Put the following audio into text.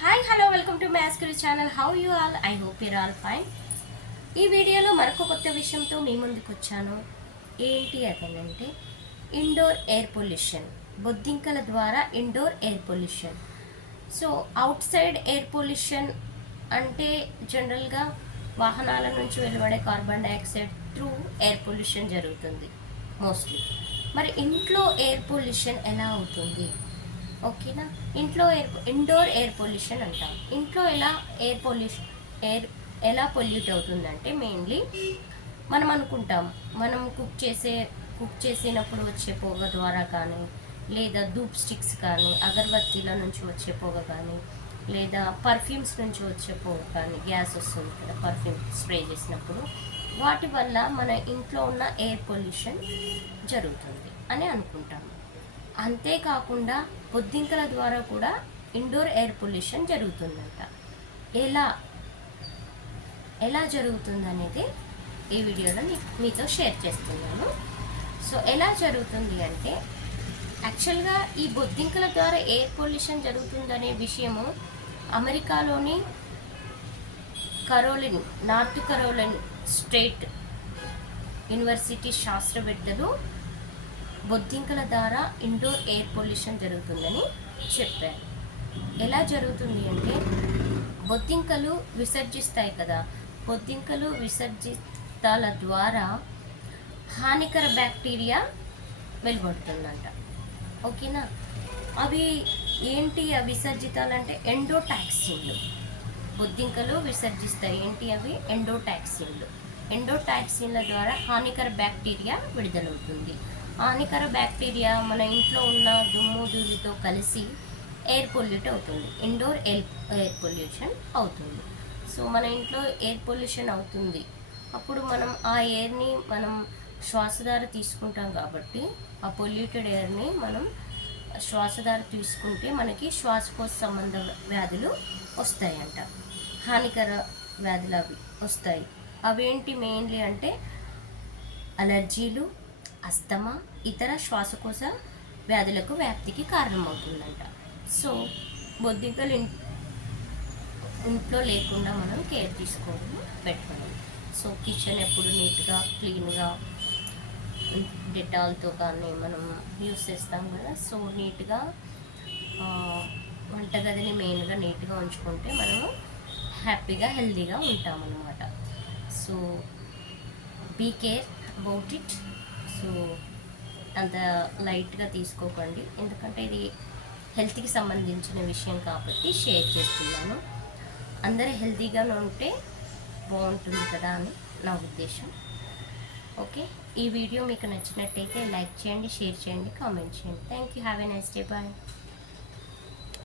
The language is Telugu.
Hi hello welcome to maths Guru channel. How you all? I hope your all fine. ఈ వీడియోలో మరొక కొత్త విషయంతో మీ ముందుకు వచ్చాను. ఏంటి అదేనంటే ఇండోర్ ఎయిర్ పొల్యూషన్, బొద్దింకల ద్వారా indoor air pollution. So outside air pollution అంటే జనరల్గా వాహనాల నుంచి వెలువడే carbon dioxide through air pollution జరుగుతుంది మోస్ట్లీ. మరి ఇంట్లో ఎయిర్ పొల్యూషన్ ఎలా అవుతుంది? ఓకేనా. ఇండోర్ ఎయిర్ పొల్యూషన్ అంటాం. ఇంట్లో ఎలా పొల్యూట్ అవుతుందంటే మెయిన్లీ మనం అనుకుంటాం, మనం కుక్ చేసినప్పుడు వచ్చే పొగ ద్వారా కానీ, లేదా ధూప్ స్టిక్స్ కానీ, అగరబత్తీల నుంచి వచ్చే పొగ కానీ, లేదా పర్ఫ్యూమ్స్ నుంచి వచ్చే పొగ కానీ, గ్యాస్ వస్తుంది కదా పర్ఫ్యూమ్ స్ప్రే చేసినప్పుడు, వాటి వల్ల మన ఇంట్లో ఉన్న ఎయిర్ పొల్యూషన్ జరుగుతుంది అని అనుకుంటాము. అంతేకాకుండా బొద్దింకల ద్వారా కూడా ఇండోర్ ఎయిర్ పొల్యూషన్ జరుగుతుందంట. ఎలా జరుగుతుంది అనేది ఈ వీడియోలో మీతో షేర్ చేస్తున్నాను. సో ఎలా జరుగుతుంది అంటే యాక్చువల్గా ఈ బొద్దింకల ద్వారా ఎయిర్ పొల్యూషన్ జరుగుతుందనే విషయము అమెరికాలోని నార్త్ కరోలిన్ స్టేట్ యూనివర్సిటీ శాస్త్రవేత్తలు బొద్దింకల ద్వారా ఇండోర్ ఎయిర్ పొల్యూషన్ జరుగుతుందని చెప్పారు. ఎలా జరుగుతుంది అంటే బొద్దింకలు విసర్జిస్తాయి కదా, బొద్దింకలు విసర్జితాల ద్వారా హానికర బ్యాక్టీరియా వెలువడుతుందంట. ఓకేనా. అవి ఏంటి ఆ విసర్జితాలంటే ఎండోటాక్సిన్లు. బొద్దింకలు విసర్జిస్తాయి ఏంటి అవి? ఎండోటాక్సిన్ల ద్వారా హానికర బ్యాక్టీరియా విడుదలవుతుంది. హానికర బ్యాక్టీరియా మన ఇంట్లో ఉన్న దుమ్ము ధూళితో కలిసి ఎయిర్ పొల్యూట్ అవుతుంది, ఇండోర్ ఎయిర్ పొల్యూషన్ అవుతుంది. సో మన ఇంట్లో ఎయిర్ పొల్యూషన్ అవుతుంది, అప్పుడు మనం ఆ ఎయిర్ని మనం శ్వాస ద్వారా తీసుకుంటాం కాబట్టి ఆ పొల్యూటెడ్ ఎయిర్ని మనం శ్వాస ద్వారా తీసుకుంటే మనకి శ్వాసకోశ సంబంధ వ్యాధులు వస్తాయంట. హానికర వ్యాధులు అవి వస్తాయి. అవేంటి మెయిన్లీ అంటే అలర్జీలు, అస్తమా, ఇతర శ్వాసకోశ వ్యాధులకు వ్యాప్తికి కారణమవుతుందంట. సో బొద్దింకలు ఇంట్లో లేకుండా మనం కేర్ తీసుకోవడం పెట్టుకోవాలి. సో కిచెన్ ఎప్పుడు నీట్గా క్లీన్గా డెటాల్తో కానీ మనం యూస్ చేస్తాం కదా. సో నీట్గా వంటగదిని మెయిన్గా నీట్గా ఉంచుకుంటే మనము హ్యాపీగా హెల్తీగా ఉంటామన్నమాట. So be care about it. So అంత లైట్గా తీసుకోకండి, ఎందుకంటే ఇది హెల్త్కి సంబంధించిన విషయం కాబట్టి షేర్ చేస్తున్నాను. అందరూ హెల్తీగా ఉంటే బాగుంటుంది కదా అని నా ఉద్దేశం. ఓకే, ఈ వీడియో మీకు నచ్చినట్టయితే లైక్ చేయండి, షేర్ చేయండి, కామెంట్ చేయండి. Thank you. Have a nice day. Bye.